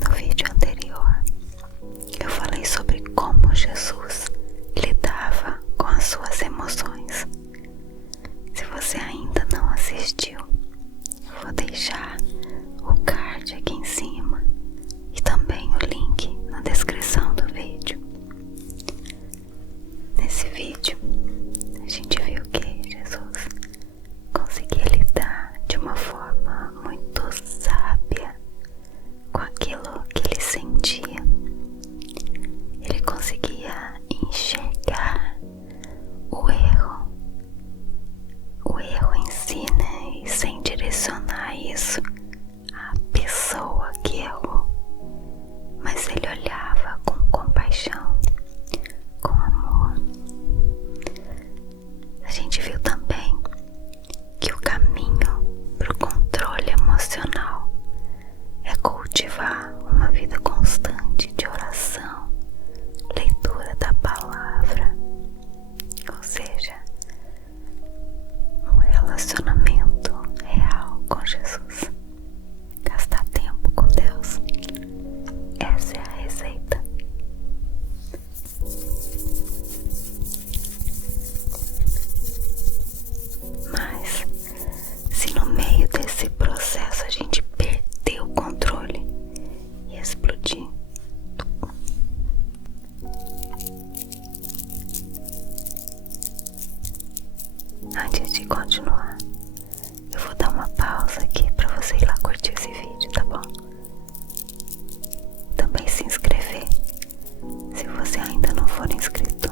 No vídeo anterior, eu falei sobre como Jesus lidava com as suas emoções. Se você ainda não assistiu, eu vou deixar o card aqui em cima e também o link na descrição do vídeo. Nesse vídeo, a gente viu que Jesus conseguia lidar de uma forma muito sábia com aquilo que ele sentia. Ele conseguia enxergar o erro em si, né? E sem direcionar isso à pessoa que errou, mas ele olhava com compaixão, com amor. A gente viu também que o caminho para o controle emocional é cultivar uma vida constante de oração, leitura da palavra, ou seja, um relacionamento real com Jesus. Gastar tempo com Deus. Essa é a receita. Mas se no meio desse processo a gente perder o controle e explodir, antes de continuar, eu vou dar uma pausa aqui pra você ir lá curtir esse vídeo, tá bom? Também se inscrever, se você ainda não for inscrito.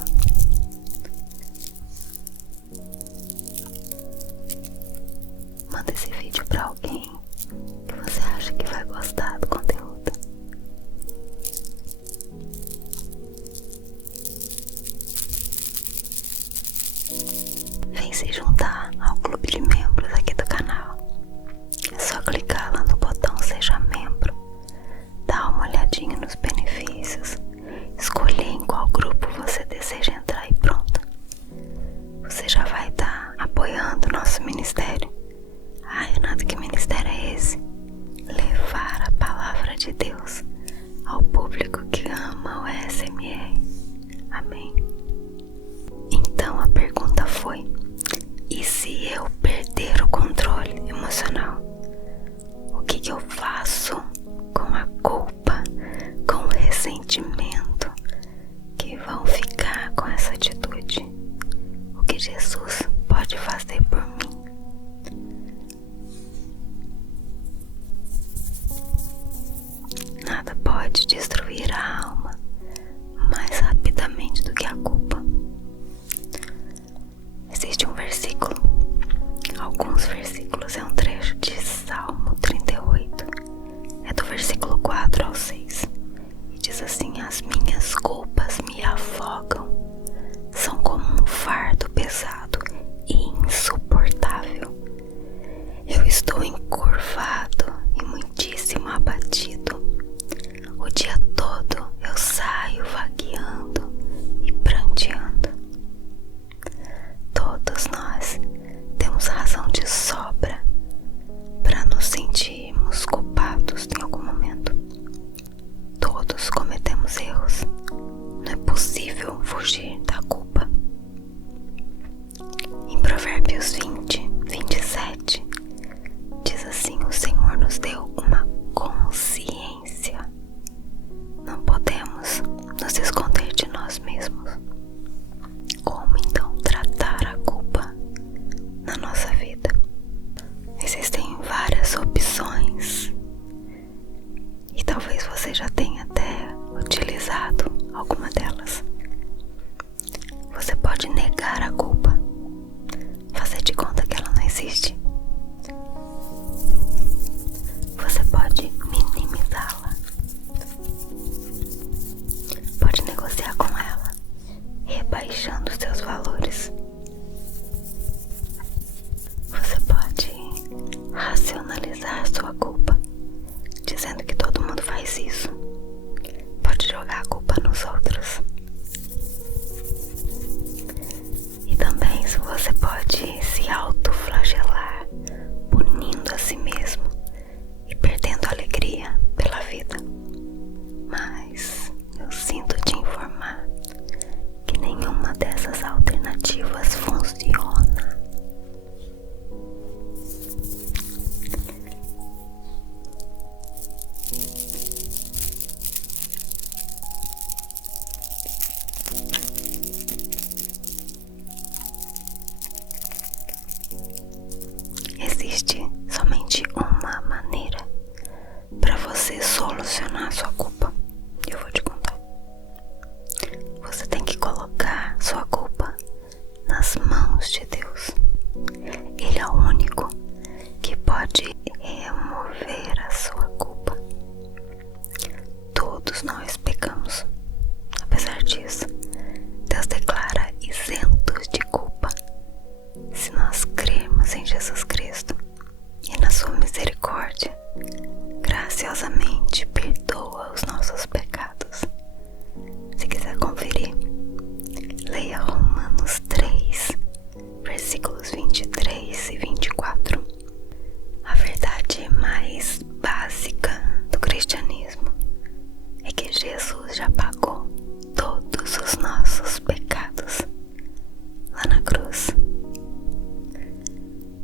Manda esse vídeo pra alguém que você acha que vai gostar do conteúdo. Vem se juntar ao clube de membros aqui do canal. É só clicar lá no botão Seja Membro, dar uma olhadinha nos benefícios, escolher em qual grupo você deseja entrar e pronto. Você já vai estar apoiando o nosso ministério. Ai, Renata, que ministério é esse? Levar a palavra de Deus ao público que ama o SMR. Amém? Então a pergunta foi: e se eu perder o controle emocional? O que eu faço com a culpa, com o ressentimento que vão ficar com essa atitude? O que Jesus pode fazer por mim? Nada pode destruir a alma mais rapidamente do que a culpa. Existe um versículo, alguns versículos, é um trecho de Salmo 38, é do versículo 4 ao 6, e diz assim: as minhas culpas me afogam, são como um fardo pesado e insuportável. Eu estou encurvado e muitíssimo abatido. O dia todo eu saio vagueando e pranteando. Todos nós temos razão de sobra para nos sentirmos culpados em algum momento. Todos cometemos erros. Não é possível fugir da culpa. Em Provérbios 20:27 diz assim: o Senhor nos deu uma consciência. Não podemos nos esconder de nós mesmos. Como então tratar a culpa na nossa vida? Existem várias opções e talvez você já tenha até utilizado alguma delas. Você pode negar a culpa, fazer de conta que ela não existe. Você pode minimizá-la, pode negociar com ela, rebaixando os seus valores. Você pode racionalizar a sua culpa, dizendo que todo mundo faz isso. Pode jogar a culpa nos outros. E também, se você mãos de Deus. Ele é o único que pode remover a sua culpa. Todos nós pecamos. Apesar disso, Deus declara isentos de culpa se nós crermos em Jesus Cristo e na sua misericórdia graciosamente perdoa os nossos pecados. Se quiser conferir, leia Romanos 3, versículos 23 e 24. A verdade mais básica do cristianismo é que Jesus já pagou todos os nossos pecados lá na cruz.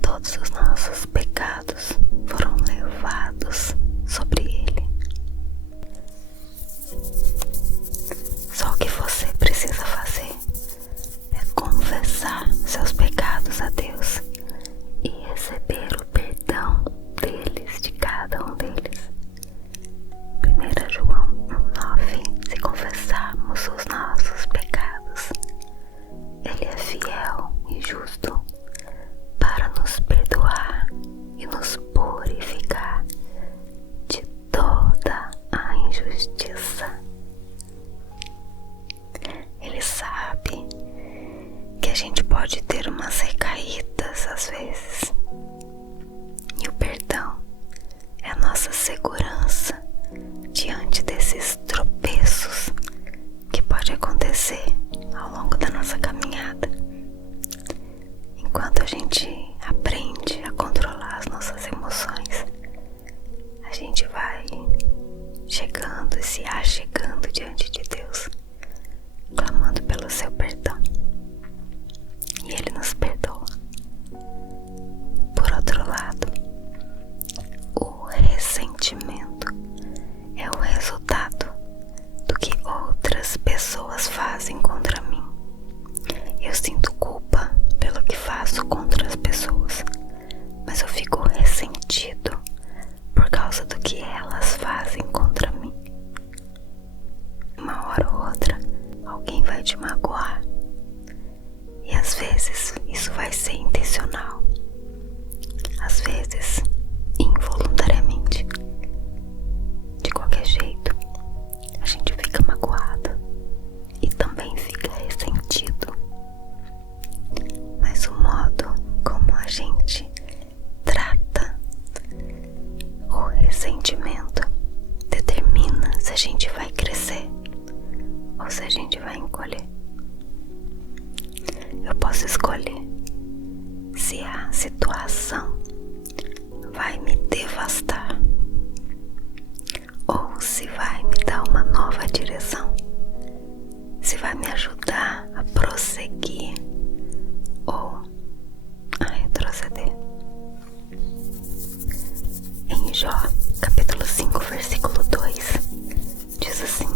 Todos os nossos pecados foram levados sobre ele. Só o que você precisa fazer é confessar seus pecados a Deus e receber o perdão deles, de cada um deles. 1 João 1,9. Se confessarmos os nossos pecados, Ele é fiel e justo para nos perdoar e nos purificar de toda a injustiça. Ele sabe que a gente pode ter umas recaídas às vezes, e o perdão é a nossa segurança diante desses tropeços que pode acontecer ao longo da nossa caminhada. Enquanto a gente aprende a controlar as nossas emoções, a gente vai chegando e se achegando diante de Deus, clamando pelo seu perdão, e Ele nos perdoa. Por outro lado, o ressentimento é o resultado do que outras pessoas fazem contra mim. Eu sinto culpa pelo que faço contra as pessoas, mas eu fico ressentido por causa do que elas fazem contra mim. Uma hora ou outra, alguém vai te magoar, e às vezes isso vai ser intencional, às vezes involuntariamente. De qualquer jeito, a gente fica magoado e também fica ressentido. Mas o modo como a gente trata o ressentimento determina se a gente vai crescer ou se a gente vai encolher. Eu posso escolher se a situação vai me devastar ou se vai me dar uma nova direção, se vai me ajudar a prosseguir ou a retroceder. Em Jó, capítulo 5, versículo 2, diz assim: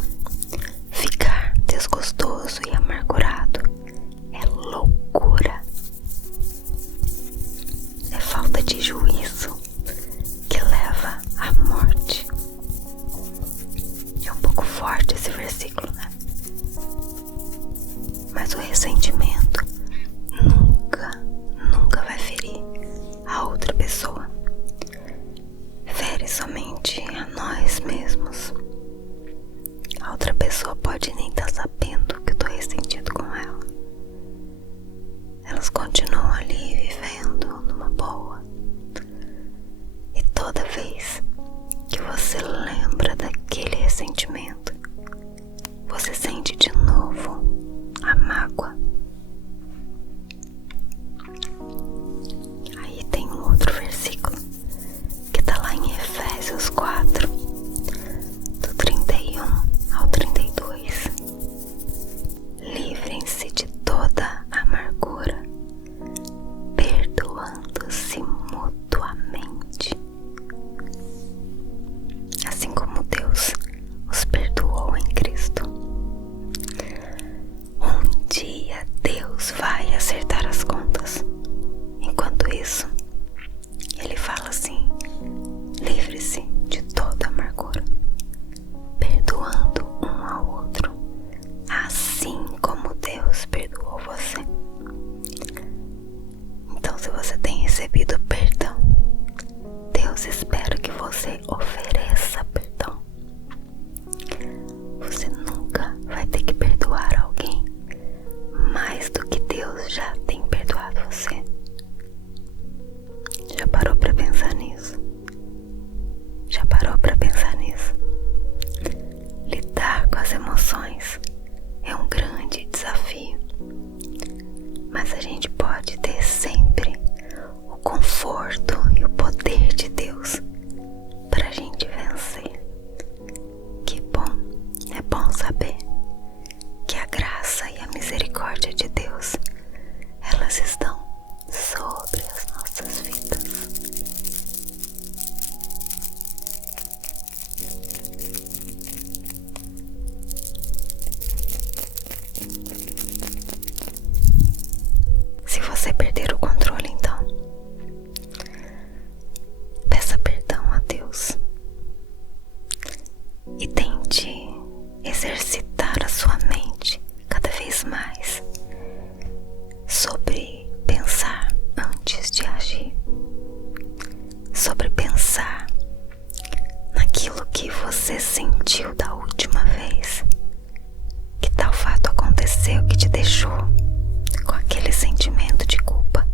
ficar desgostoso e amargurado é loucura, é falta de juízo que leva à morte. É um pouco forte esse versículo, né? Mas o ressentimento nunca vai ferir a outra pessoa. Fere somente a nós mesmos. A outra pessoa pode nem estar sabendo que eu tô ressentido com ela. Elas continuam ali vivendo numa boa. E toda vez que você lembra daquele ressentimento, você sente de novo a mágoa. Aí tem um outro versículo que tá lá em Efésios 4, do 31 ao 32. Livrem-se de toda amargura, perdoando-se mutuamente, assim como Deus os perdoou em Cristo. Um dia recebido perdão. Deus espera que você ofereça perdão. Você nunca vai ter que perdoar alguém mais do que Deus já tem perdoado você. Já parou pra pensar nisso? Já parou pra pensar nisso? Lidar com as emoções é um grande desafio, mas a gente pode ter sempre o conforto e o poder de Deus pra gente vencer. Que bom, é bom saber que a graça e a misericórdia de Deus, elas estão sobre as nossas vidas. Se você perder o controle, então, peça perdão a Deus e tente exercitar a sua mente cada vez mais sobre pensar antes de agir, sobre pensar naquilo que você sentiu da última vez que tal fato aconteceu que te deixou com aquele sentimento de culpa.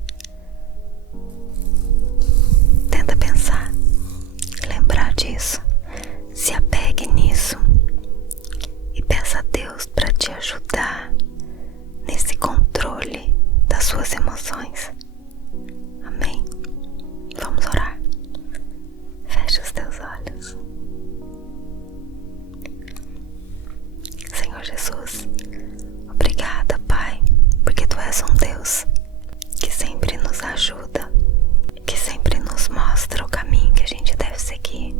Tenta pensar, lembrar disso, se apegue nisso e peça a Deus para te ajudar nesse controle das suas emoções. Amém? Vamos orar. Feche os teus olhos. Senhor Jesus, obrigada, Pai, porque Tu és um Deus que sempre nos ajuda, que sempre nos mostra o caminho que a gente deve seguir,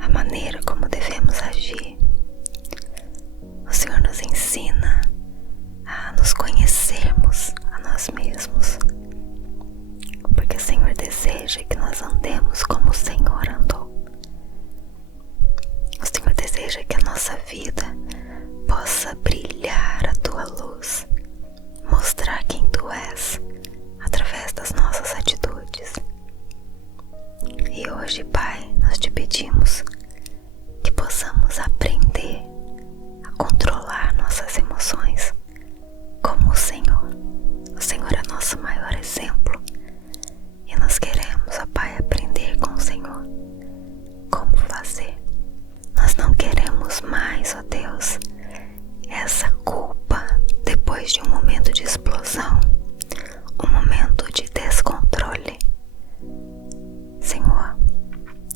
a maneira como devemos agir. O Senhor nos ensina a nos conhecermos a nós mesmos, porque o Senhor deseja que nós andemos como o Senhor andou. O Senhor deseja que a nossa vida possa brilhar a Tua luz, mostrar quem Tu és através das nossas atitudes. E hoje, Pai, nós te pedimos que possamos aprender a controlar nossas emoções como o Senhor. O Senhor é nosso maior exemplo e nós queremos, ó Pai, aprender com o Senhor como fazer. Nós não queremos mais, ó Deus, essa culpa depois de um momento de explosão, um momento de descontrole. Senhor,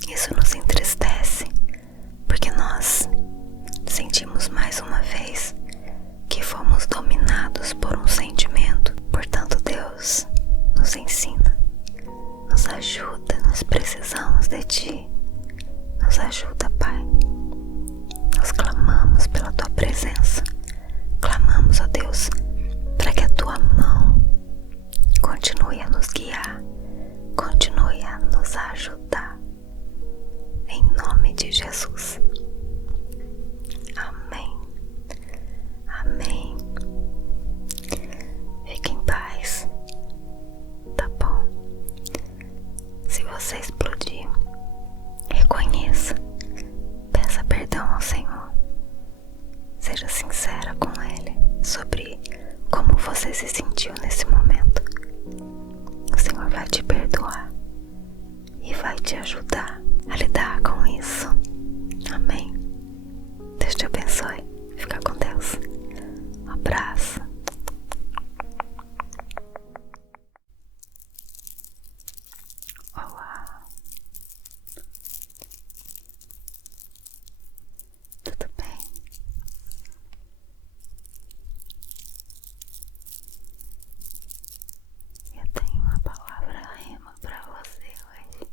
isso nos entristece, porque nós sentimos mais uma vez que fomos dominados por um sentimento. Portanto, Deus, nos ensina, nos ajuda, nós precisamos de Ti. Nos ajuda, Pai. Nós clamamos pela Tua presença. Clamamos, ó Deus, para que a Tua mão continue a nos guiar, continue a nos ajudar. Em nome de Jesus. Amém. Amém. Fique em paz. Tá bom? Se você explodir, reconheça. Peça perdão ao Senhor. Seja sincera com Ele sobre como você se sentiu nesse momento. O Senhor vai te perdoar e vai te ajudar a lidar com isso. Amém. Deus te abençoe. Fica com Deus. Um abraço. Olá. Tudo bem? Eu tenho uma palavra rema para você hoje.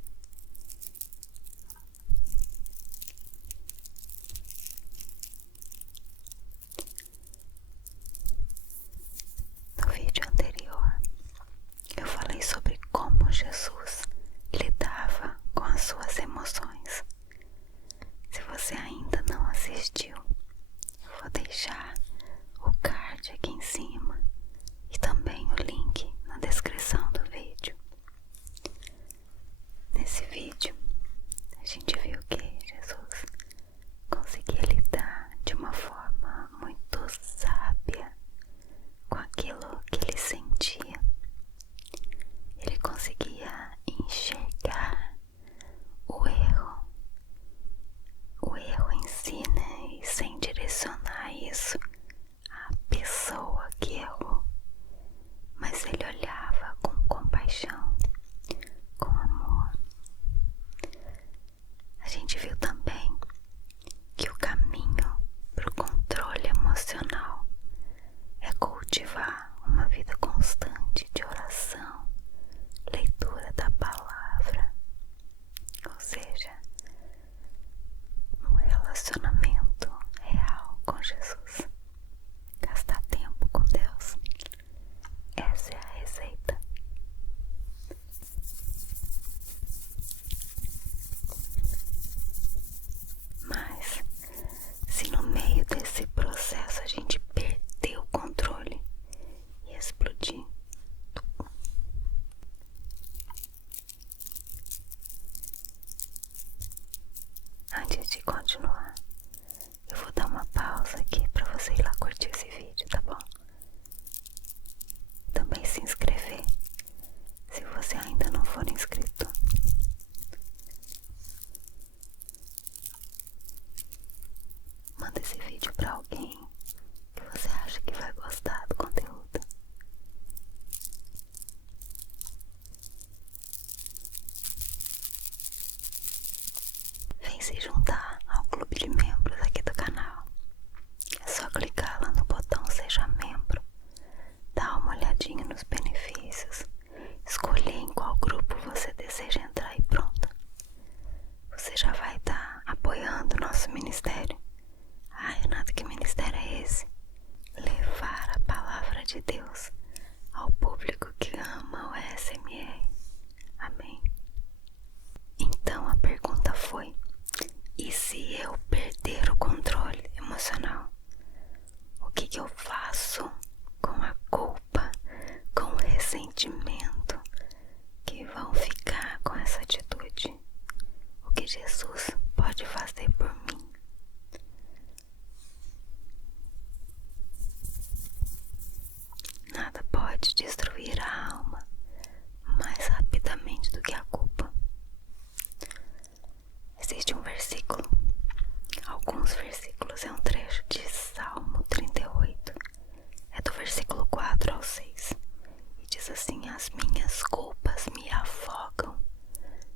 As minhas culpas me afogam,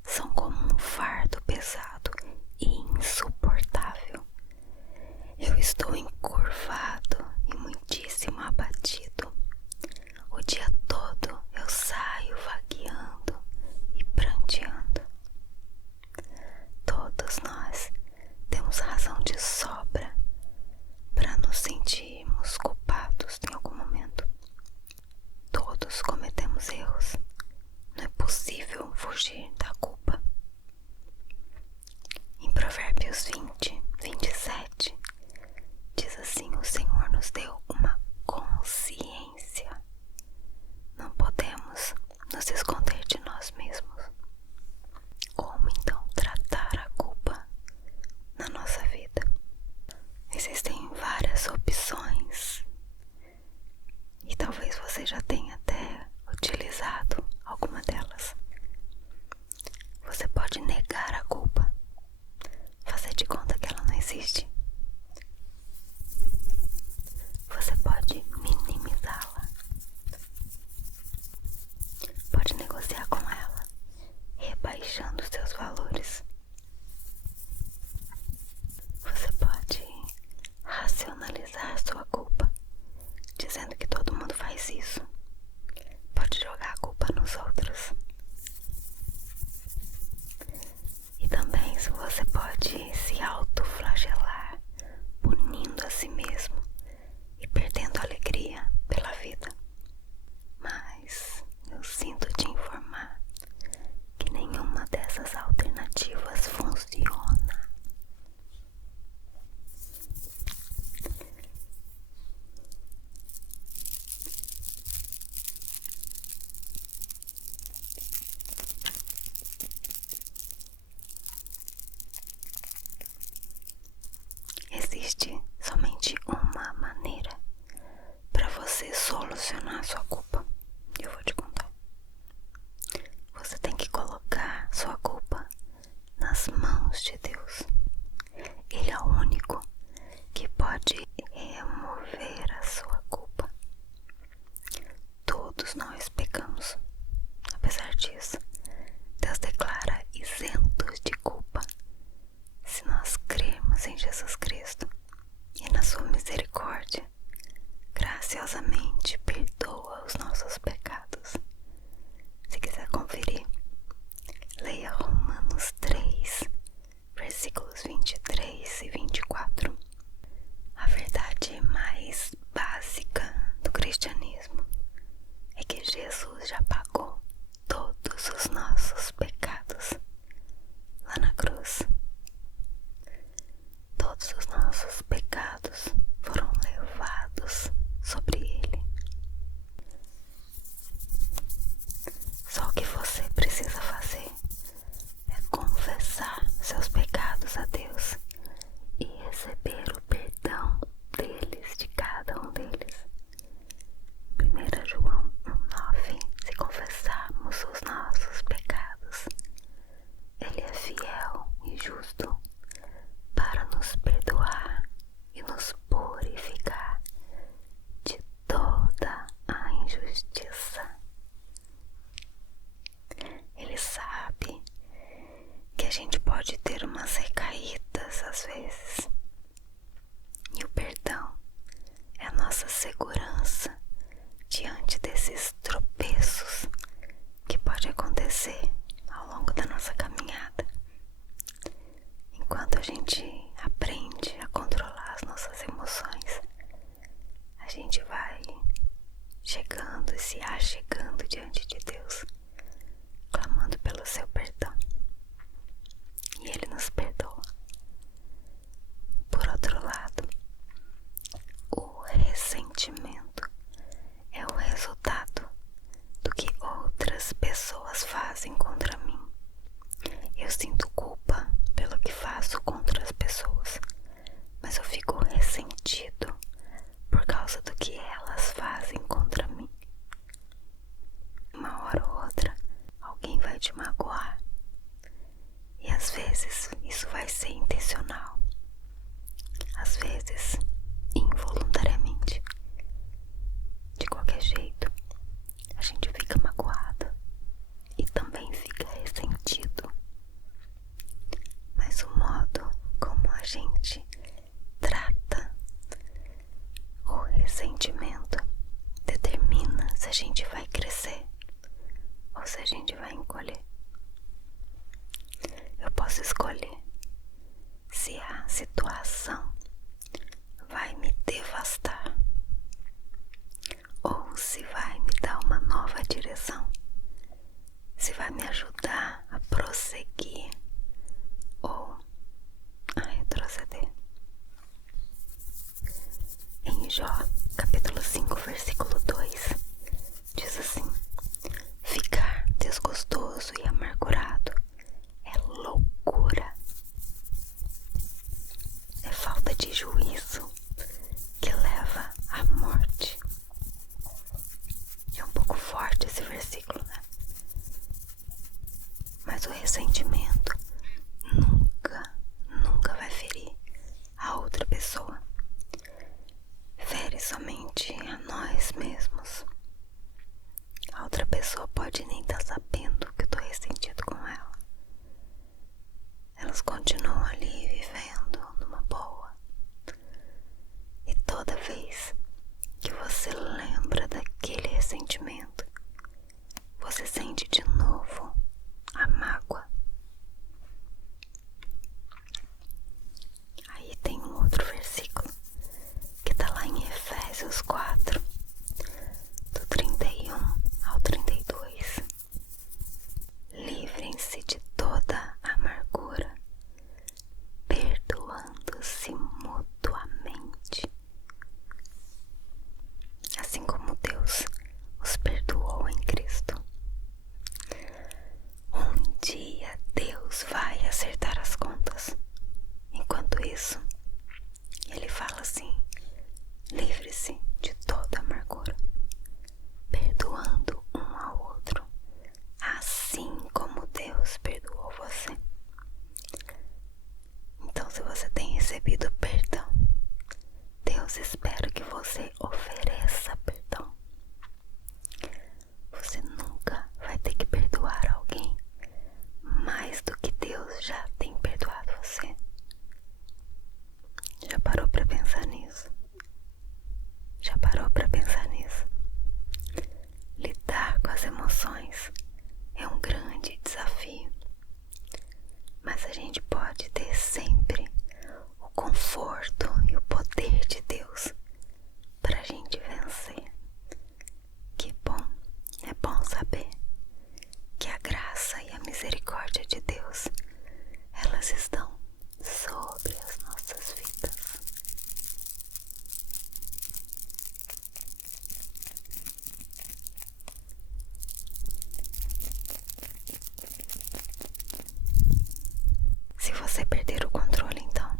são como um fardo pesado e insuportável. Eu estou encurvado e muitíssimo abatido. O dia todo eu saio vagueando e pranteando. Todos nós temos razão de sobra para nos sentirmos culpados em algum momento. Todos cometemos erros. Não é possível fugir da culpa. Em Provérbios 20:27 diz assim: o Senhor nos deu uma consciência. Não podemos nos esconder de nós mesmos. Como então tratar a culpa na nossa vida? Existem várias opções e talvez você já tenha até utilizado alguma delas. Você pode negar a culpa, fazer de conta que ela não existe. Você pode minimizá-la, pode negociar com ela, rebaixando os seus valores. Você pode racionalizar sua culpa, dizendo que todo mundo faz isso. Pode jogar a culpa nos outros. E também você pode se autoflagelar, punindo a si mesmo e perdendo a alegria pela vida. Mas eu sinto te informar que nenhuma dessas alternativas funciona. Existe somente uma maneira para você solucionar sua culpa. Eu vou te contar. Você tem que colocar sua culpa nas mãos de Deus. Ele é o único que pode remover a sua culpa. Todos nós pecamos. Apesar disso, Deus declara isentos de culpa se nós crermos em Jesus Cristo e na sua misericórdia graciosamente perdoa os nossos pecados. Se quiser conferir, leia Romanos 3, versículos 23 e 24. A verdade mais básica do cristianismo é que Jesus já pagou todos os nossos pecados lá na cruz. Todos os nossos pecados foram levados sobre ele. Só o que você precisa fazer é confessar seus pecados a Deus e receber o perdão deles, de cada um deles. 1 João 1:9. Se confessarmos os nossos pecados, Ele é fiel e justo para nos perdoar e nos purificar de toda a injustiça. Ele sabe que a gente pode ter umas recaídas às vezes, e o perdão é a nossa segurança diante desses tropeços que pode acontecer ao longo da nossa caminhada. Enquanto a gente aprende a controlar as nossas emoções, a gente vai chegando e se achegando diante de Deus, clamando pelo seu perdão. E Ele nos perdoa. Por outro lado, o ressentimento é o resultado do que outras pessoas fazem contra mim. Eu sinto culpa pelo que faço contra as pessoas, mas eu fico ressentido por causa do que elas fazem contra mim. Uma hora ou outra, alguém vai te magoar, e às vezes isso vai ser intencional, às vezes involuntariamente. De qualquer jeito, a gente fica fica magoado e também fica ressentido. Mas o modo como a gente trata o ressentimento determina se a gente vai crescer ou se a gente vai encolher. Eu posso escolher se a situação vai me devastar ou se vai me dar uma nova direção, se vai me ajudar a prosseguir ou a retroceder. Em Jó, capítulo 5, versículo 2, diz assim: ficar desgostoso e amargurado é loucura, é falta de juízo que leva à morte. É um pouco forte esse versículo, né? Mas o ressentimento nunca vai ferir a outra pessoa. Fere somente a nós mesmos. A outra pessoa pode nem estar sabendo que eu tô ressentido com ela. Elas continuam ali vivendo numa boa. E toda vez que você lembra daquele ressentimento, você sente de novo a mágoa. Aí tem um outro versículo que tá lá em Efésios 4, do 31 ao 32. Livrem-se de toda amargura, perdoando-se mutuamente, assim como Deus os perdoou em Cristo. Um dia Deus vai acertar as contas. Enquanto isso, ele fala assim: livre-se de toda amargura, perdoando um ao outro, assim como Deus perdoou você. Então, se você tem recebido perdão, Deus espera que você ofereça perdão. Você nunca vai ter que perdoar alguém mais do que Deus já tem perdoado você. Já parou pra pensar nisso? Já parou pra pensar nisso? Lidar com as emoções é um grande desafio, mas a gente pode ter sempre o conforto e o poder de Deus pra gente vencer. Que bom, é bom saber que a graça e a misericórdia de Deus, elas estão sobre as nossas vidas. Se você perder o controle, então,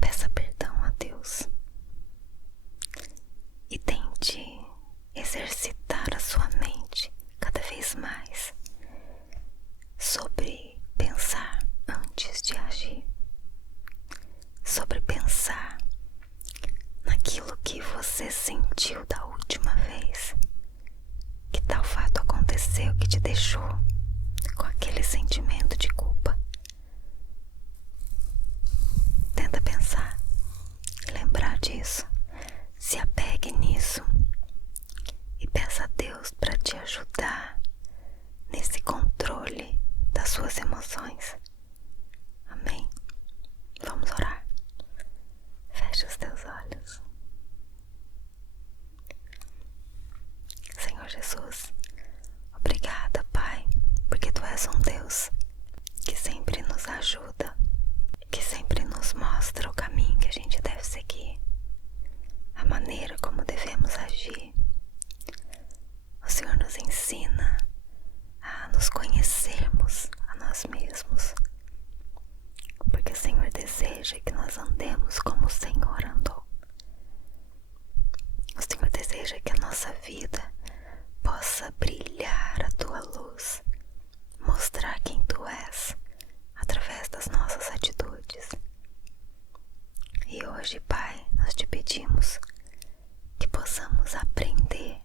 peça perdão a Deus e tente exercitar a sua mente cada vez mais sobre pensar antes de agir, sobre pensar naquilo que você sentiu da última vez. Que tal fato aconteceu que te deixou com aquele sentimento de culpa? Tenta pensar, lembrar disso, se apegue nisso e peça a Deus para te ajudar nesse controle das suas emoções. Amém? Vamos orar. Fecha os teus olhos. Senhor Jesus, obrigada, Pai, porque Tu és um Deus que sempre nos ajuda, que sempre nos mostra o caminho que a gente deve seguir, a maneira como devemos agir. O Senhor nos ensina a nos conhecermos a nós mesmos, porque o Senhor deseja que nós andemos como o Senhor andou. O Senhor deseja que a nossa vida possa brilhar a Tua luz, mostrar quem Tu és através das nossas atitudes. E hoje, Pai, nós Te pedimos que possamos aprender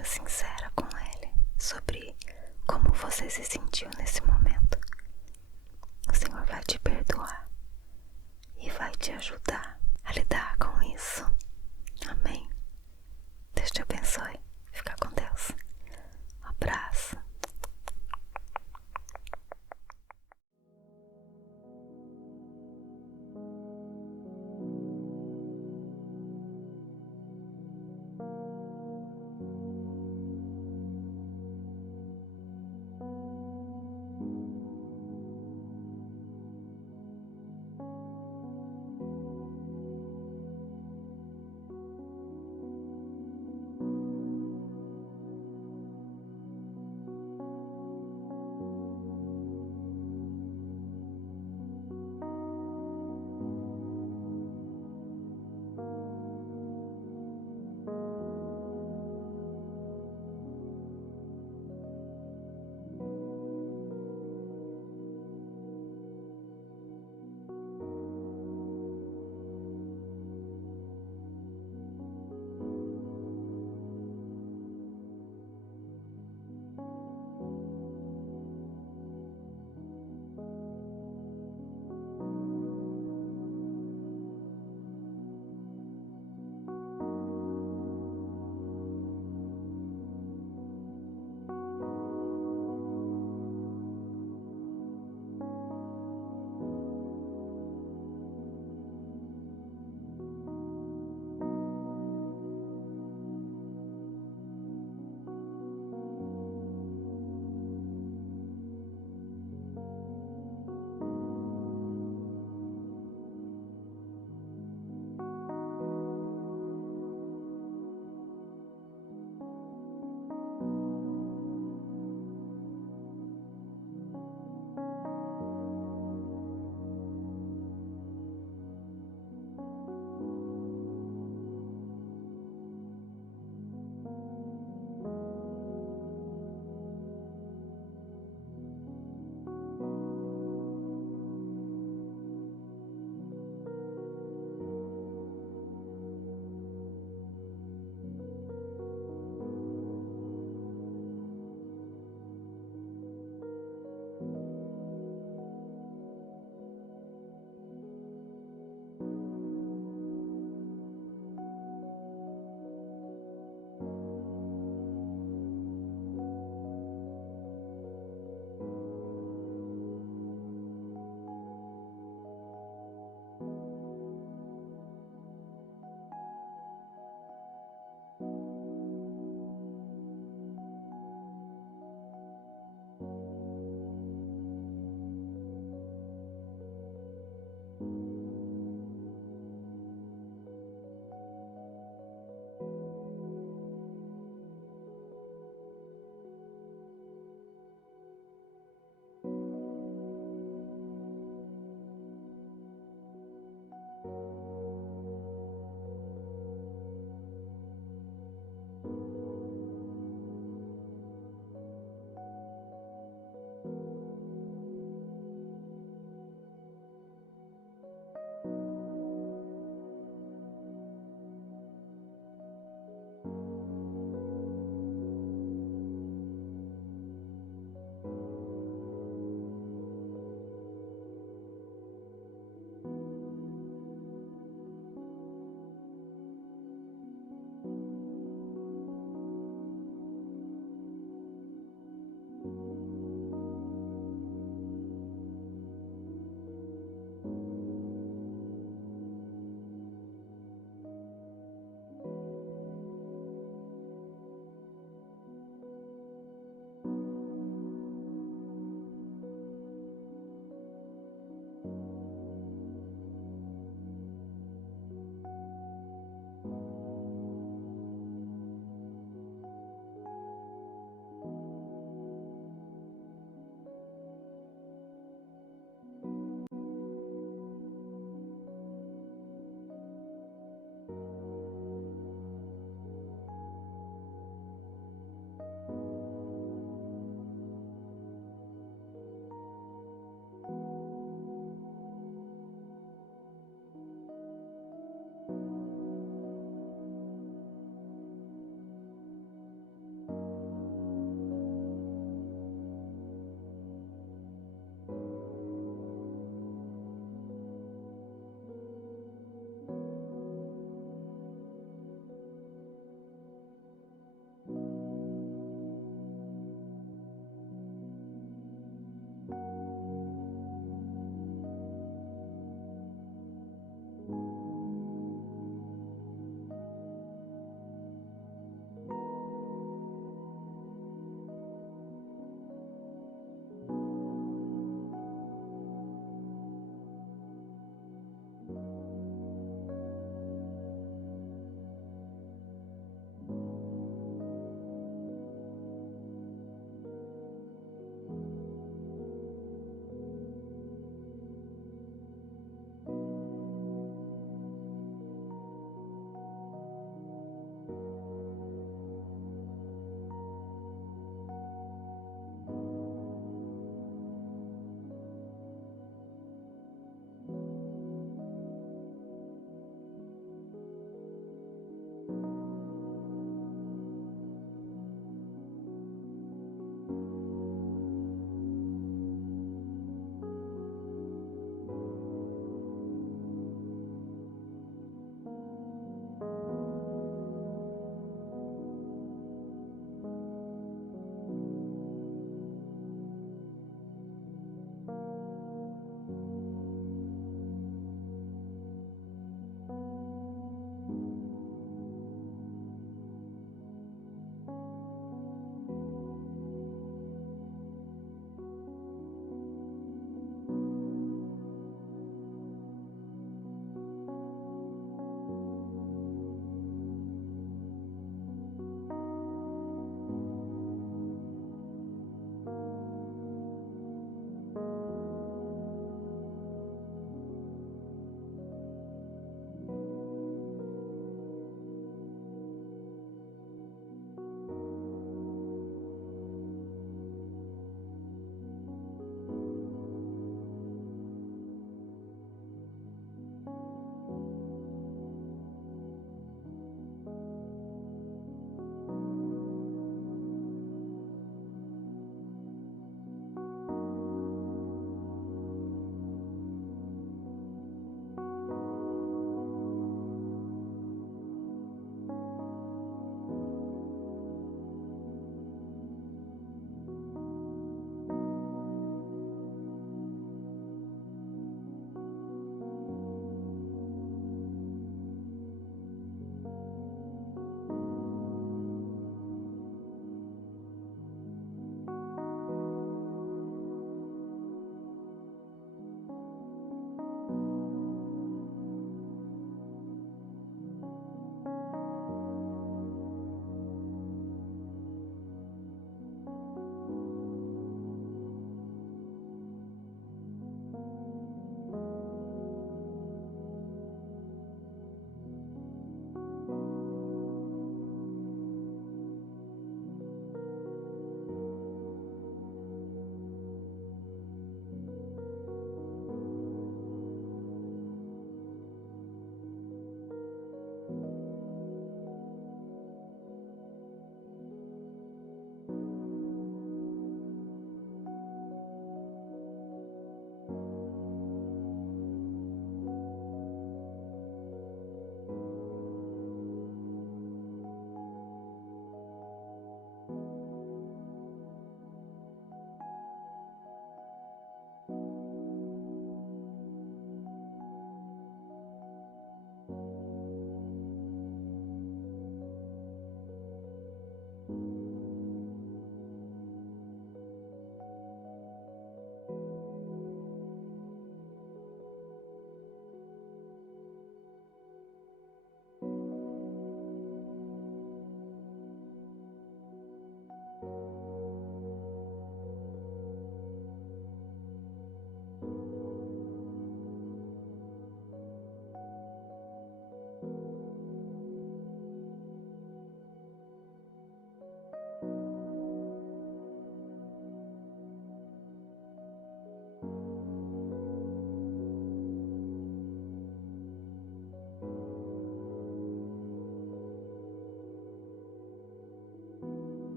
seja sincera com Ele sobre como você se sentiu nesse momento. O Senhor vai te perdoar e vai te ajudar a lidar